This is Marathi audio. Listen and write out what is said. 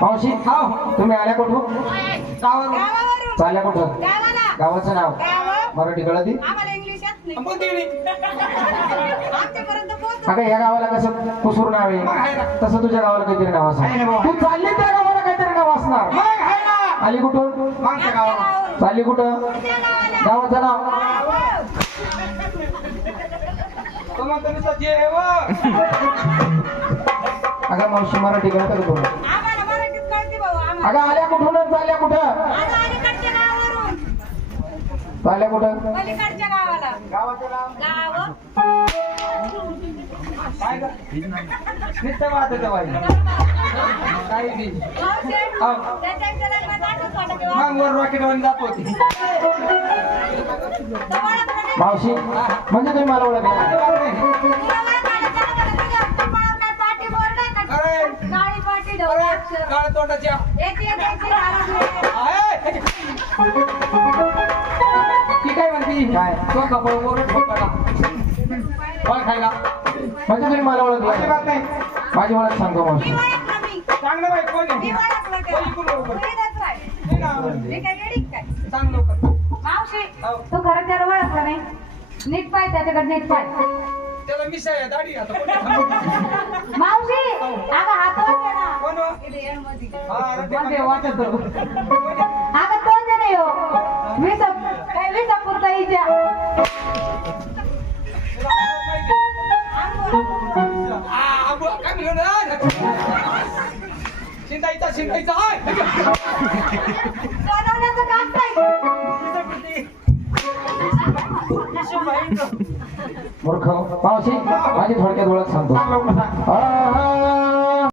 मावशी तुम्ही आल्या कुठून? चालल्या कुठं? गावाचं नाव मराठी कळती? अगं या गावाला कसं कुसूर नाव आहे तसं तुझ्या गावाला काहीतरी नाव असणार. तू चालली त्या गावाला काहीतरी नाव असणार. आली कुठून? चालली कुठं? गावाचं नाव अगं मावशी मराठी कळत का तुला? अगं आल्या कुठून चालल्या कुठं? चालल्या कुठं? मावशी म्हणजे तुम्ही मला ओळखलं? ती काय म्हणती? काय तो कपड खायला म्हणजे तुम्ही मला ओळखलं? माझी ओळख सांगतो मावशी. चांगलं बाई कोण मावशी तू खरं त्याला ओळखलं नाही. नीट पाय त्याच्याकडे नीट पाय. त्याला मिसाय दाढी आता मावशी अगं हात वाटते ना. कोण मध्ये वाटत अगं तोच नाही हो. विसापूरचा इजा. काय म्हणलं शिंदायचा शिंदायचा बनवण्याचं काम काय? मूर्ख मावशी माझी थोडक्यात ओळख सांगतो.